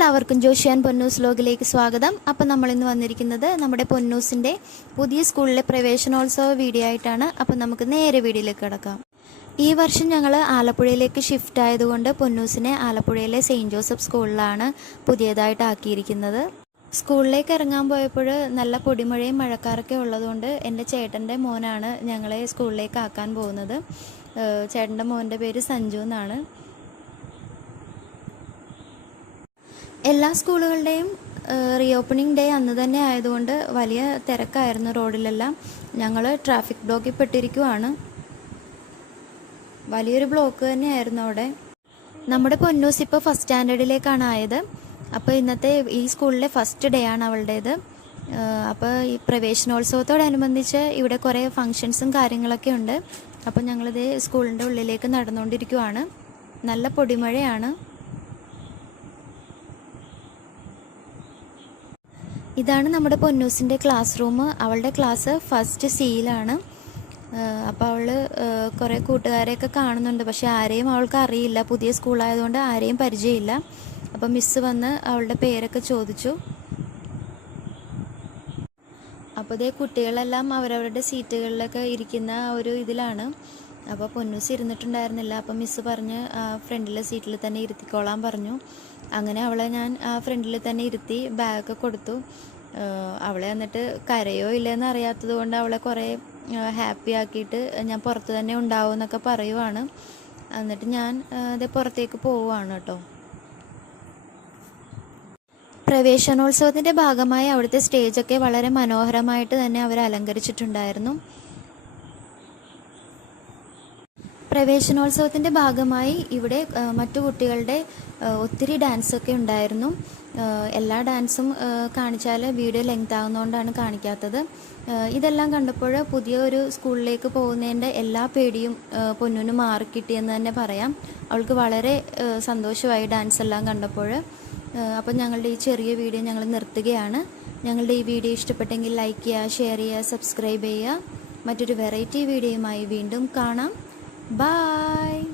എല്ലാവർക്കും ജോഷിയാൻ പൊന്നൂസ് ലോഗിലേക്ക് സ്വാഗതം. അപ്പം നമ്മൾ ഇന്ന് വന്നിരിക്കുന്നത് നമ്മുടെ പൊന്നൂസിന്റെ പുതിയ സ്കൂളിലെ പ്രവേശനോത്സവ വീഡിയോ ആയിട്ടാണ്. അപ്പം നമുക്ക് നേരെ വീഡിയോയിലേക്ക് കിടക്കാം. ഈ വർഷം ഞങ്ങൾ ആലപ്പുഴയിലേക്ക് ഷിഫ്റ്റ് ആയതുകൊണ്ട് പൊന്നൂസിനെ ആലപ്പുഴയിലെ സെയിന്റ് ജോസഫ് സ്കൂളിലാണ് പുതിയതായിട്ട് ആക്കിയിരിക്കുന്നത്. സ്കൂളിലേക്ക് ഇറങ്ങാൻ പോയപ്പോൾ നല്ല പൊടിമഴയും മഴക്കാരൊക്കെ ഉള്ളതുകൊണ്ട് എന്റെ ചേട്ടന്റെ മോനാണ് ഞങ്ങളെ സ്കൂളിലേക്ക് ആക്കാൻ പോകുന്നത്. ചേട്ടന്റെ മോന്റെ പേര് സഞ്ജു എന്നാണ്. എല്ലാ സ്കൂളുകളുടെയും റീ ഓപ്പണിംഗ് ഡേ അന്ന് തന്നെ ആയതുകൊണ്ട് വലിയ തിരക്കായിരുന്നു റോഡിലെല്ലാം. ഞങ്ങൾ ട്രാഫിക് ബ്ലോക്കിൽ പെട്ടിരിക്കുവാണ് വലിയൊരു ബ്ലോക്ക് തന്നെയായിരുന്നു അവിടെ. നമ്മുടെ പൊന്നൂസ് ഇപ്പോൾ ഫസ്റ്റ് സ്റ്റാൻഡേർഡിലേക്കാണ് ആയത്. അപ്പോൾ ഇന്നത്തെ ഈ സ്കൂളിലെ ഫസ്റ്റ് ഡേ ആണ് അവളുടേത്. അപ്പോൾ ഈ പ്രവേശനോത്സവത്തോടനുബന്ധിച്ച് ഇവിടെ കുറേ ഫങ്ഷൻസും കാര്യങ്ങളൊക്കെ ഉണ്ട്. അപ്പോൾ ഞങ്ങളിത് സ്കൂളിന്റെ ഉള്ളിലേക്ക് നടന്നുകൊണ്ടിരിക്കുവാണ്. നല്ല പൊടിമഴയാണ്. ഇതാണ് നമ്മുടെ പൊന്നൂസിന്റെ ക്ലാസ് റൂം അവളുടെ ക്ലാസ് ഫസ്റ്റ് സിയിലാണ് അപ്പോൾ അവൾ കുറേ കൂട്ടുകാരെയൊക്കെ കാണുന്നുണ്ട്. പക്ഷെ ആരെയും അവൾക്ക് അറിയില്ല. പുതിയ സ്കൂളായതുകൊണ്ട് ആരെയും പരിചയമില്ല. അപ്പോൾ മിസ്സ് വന്ന് അവളുടെ പേരൊക്കെ ചോദിച്ചു. അപ്പോൾ ഇതേ കുട്ടികളെല്ലാം അവരവരുടെ സീറ്റുകളിലൊക്കെ ഇരിക്കുന്ന ഒരു ഇതിലാണ്. അപ്പോൾ പൊന്നൂസ് ഇരുന്നിട്ടുണ്ടായിരുന്നില്ല. അപ്പോൾ മിസ്സ് പറഞ്ഞ് ഫ്രണ്ടിലെ സീറ്റിൽ തന്നെ ഇരുത്തിക്കോളാൻ പറഞ്ഞു. അങ്ങനെ അവളെ ഞാൻ ആ ഫ്രണ്ടിൽ തന്നെ ഇരുത്തി ബാഗൊക്കെ കൊടുത്തു. അവളെ എന്നിട്ട് കരയോ ഇല്ലെന്ന് അറിയാത്തത് കൊണ്ട് അവളെ കുറേ ഹാപ്പി ആക്കിയിട്ട് ഞാൻ പുറത്ത് തന്നെ ഉണ്ടാവും എന്നൊക്കെ പറയുവാണ്. എന്നിട്ട് ഞാൻ അത് പുറത്തേക്ക് പോവുകയാണ് കേട്ടോ. പ്രവേശനോത്സവത്തിന്റെ ഭാഗമായി അവിടുത്തെ സ്റ്റേജൊക്കെ വളരെ മനോഹരമായിട്ട് തന്നെ അവർ അലങ്കരിച്ചിട്ടുണ്ടായിരുന്നു പ്രവേശനോത്സവത്തിന്റെ ഭാഗമായി ഇവിടെ മറ്റു കുട്ടികളുടെ ഒത്തിരി ഡാൻസൊക്കെ ഉണ്ടായിരുന്നു. എല്ലാ ഡാൻസും കാണിച്ചാൽ വീഡിയോ ലെങ്ത് ആകുന്നതുകൊണ്ടാണ് കാണിക്കാത്തത്. ഇതെല്ലാം കണ്ടപ്പോൾ പുതിയ ഒരു സ്കൂളിലേക്ക് പോകുന്നതിന്റെ എല്ലാ പേടിയും പൊന്നുന് മാറിക്കിട്ടിയെന്ന് തന്നെ പറയാം. അവൾക്ക് വളരെ സന്തോഷമായി ഡാൻസ് എല്ലാം കണ്ടപ്പോൾ അപ്പം ഞങ്ങളുടെ ഈ ചെറിയ വീഡിയോ ഞങ്ങൾ നിർത്തുകയാണ്. ഞങ്ങളുടെ ഈ വീഡിയോ ഇഷ്ടപ്പെട്ടെങ്കിൽ ലൈക്ക് ചെയ്യുക ഷെയർ ചെയ്യുക സബ്സ്ക്രൈബ് ചെയ്യുക. മറ്റൊരു വെറൈറ്റി വീഡിയോയുമായി വീണ്ടും കാണാം. Bye.